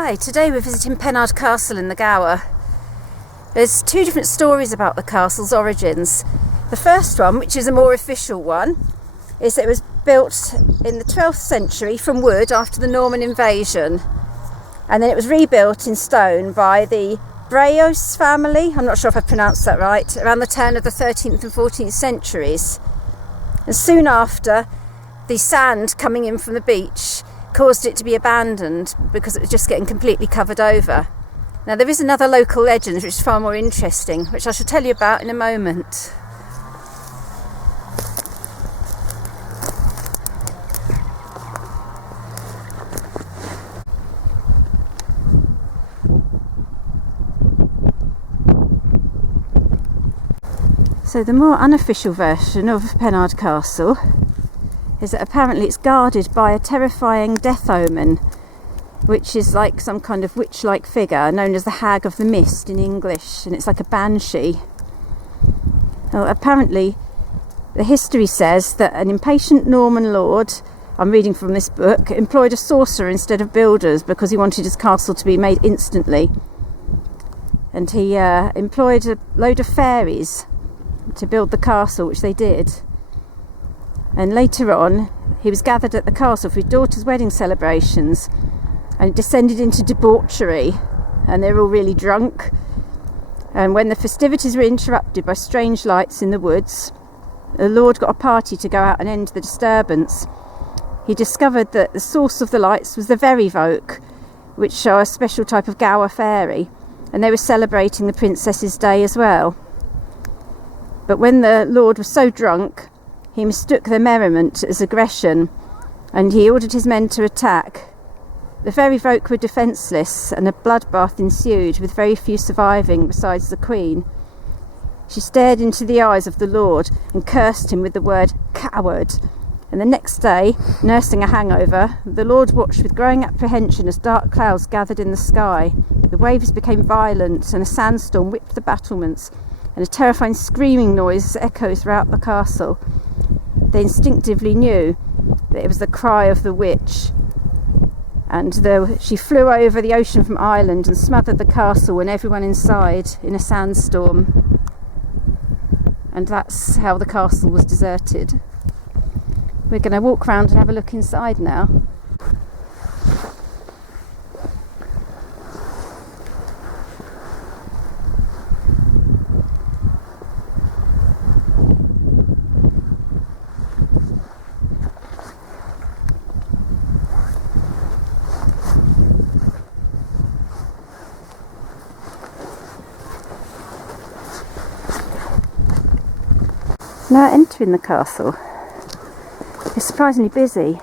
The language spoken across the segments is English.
Hi, today we're visiting Pennard Castle in the Gower. There's two different stories about the castle's origins. The first one, which is a more official one, is that it was built in the 12th century from wood after the Norman invasion, and then it was rebuilt in stone by the Breos family, I'm not sure if I pronounced that right, around the turn of the 13th and 14th centuries. And soon after, the sand coming in from the beach caused it to be abandoned because it was just getting completely covered over. Now there is another local legend which is far more interesting, which I shall tell you about in a moment. So the more unofficial version of Pennard Castle is that apparently it's guarded by a terrifying death omen, which is like some kind of witch-like figure known as the Hag of the Mist in English, and it's like a banshee. Well, apparently the history says that an impatient Norman lord, I'm reading from this book, employed a sorcerer instead of builders because he wanted his castle to be made instantly, and he employed a load of fairies to build the castle, which they did. And later on he was gathered at the castle for his daughter's wedding celebrations, and it descended into debauchery, and they were all really drunk. And when the festivities were interrupted by strange lights in the woods, the Lord got a party to go out and end the disturbance. He discovered that the source of the lights was the Very Folk, which are a special type of Gower fairy, and they were celebrating the princess's day as well. But when the Lord was so drunk, he mistook their merriment as aggression, and he ordered his men to attack. The Very Folk were defenceless, and a bloodbath ensued, with very few surviving besides the Queen. She stared into the eyes of the Lord and cursed him with the word coward. And the next day, nursing a hangover, the Lord watched with growing apprehension as dark clouds gathered in the sky. The waves became violent, and a sandstorm whipped the battlements, and a terrifying screaming noise echoed throughout the castle. They instinctively knew that it was the cry of the witch, and she flew over the ocean from Ireland and smothered the castle and everyone inside in a sandstorm. And that's how the castle was deserted. We're going to walk around and have a look inside now. Now entering the castle, it's surprisingly busy,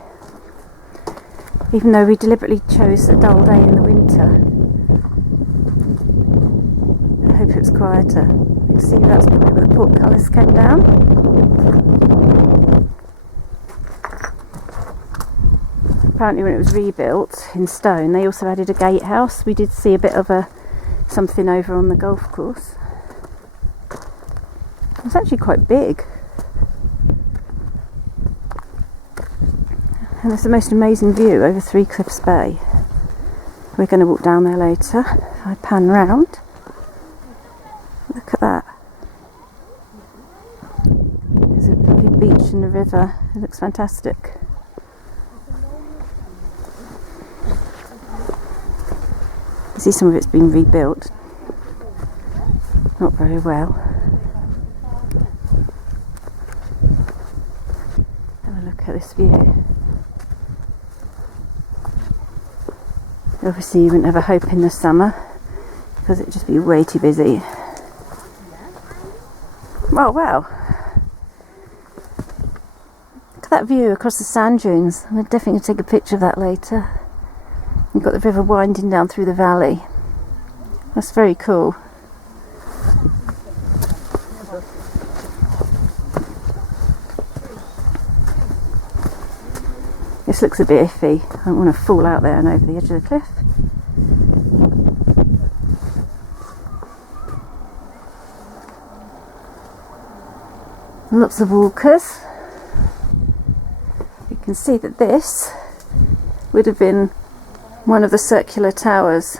even though we deliberately chose a dull day in the winter. I hope it was quieter. You can see that's probably where the portcullis came down. Apparently when it was rebuilt in stone, they also added a gatehouse. We did see a bit of something over on the golf course. It's actually quite big. And it's the most amazing view over Three Cliffs Bay. We're going to walk down there later. I pan round. Look at that. There's a lovely beach and a river. It looks fantastic. You see some of it's been rebuilt. Not very well. Have a look at this view. Obviously you wouldn't have a hope in the summer because it'd just be way too busy. Oh wow, look at that view across the sand dunes. I'm definitely going to take a picture of that later. You've got the river winding down through the valley. That's very cool. This looks a bit iffy. I don't want to fall out there and over the edge of the cliff. Lots of walkers. You can see that this would have been one of the circular towers.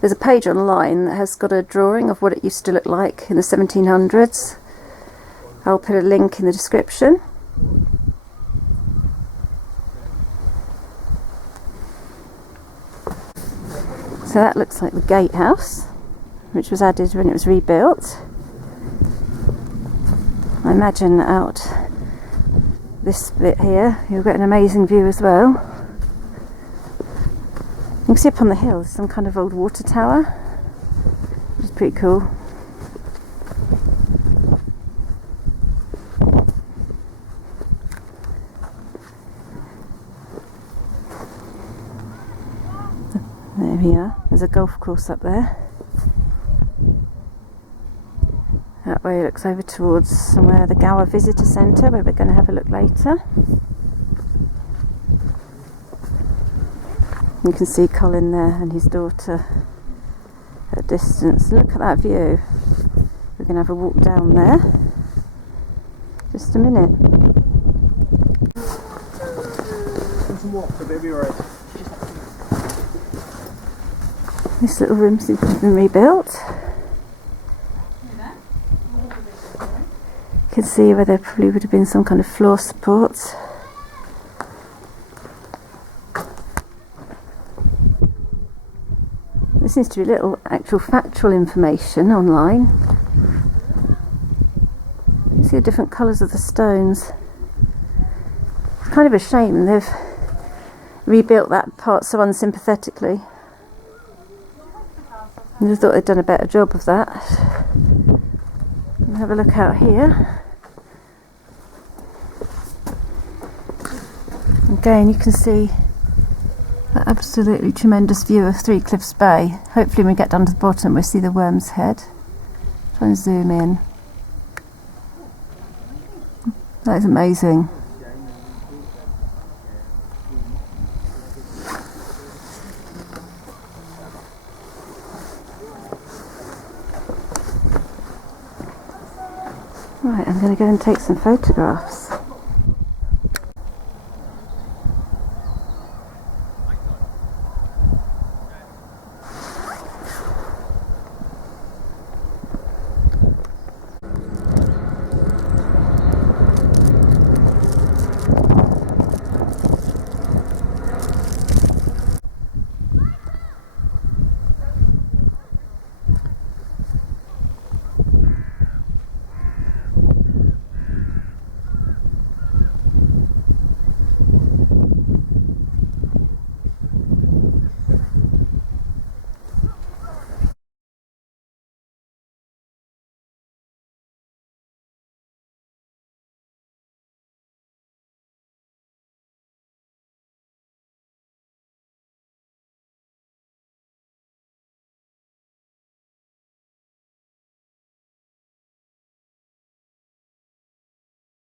There's a page online that has got a drawing of what it used to look like in the 1700s. I'll put a link in the description. So that looks like the gatehouse, which was added when it was rebuilt. I imagine out this bit here you'll get an amazing view as well. You can see up on the hill some kind of old water tower, which is pretty cool. There we are, there's a golf course up there. That way it looks over towards somewhere, the Gower Visitor Centre, where we're going to have a look later. You can see Colin there and his daughter at a distance. Look at that view. We're going to have a walk down there. Just a minute. This little room seems to have been rebuilt. You can see where there probably would have been some kind of floor supports. There seems to be little actual factual information online. You see the different colours of the stones. It's kind of a shame they've rebuilt that part so unsympathetically. I just thought they'd done a better job of that. Have a look out here. Again, you can see that absolutely tremendous view of Three Cliffs Bay. Hopefully when we get down to the bottom we'll see the Worm's Head. Try and zoom in. That is amazing. Right, I'm going to go and take some photographs.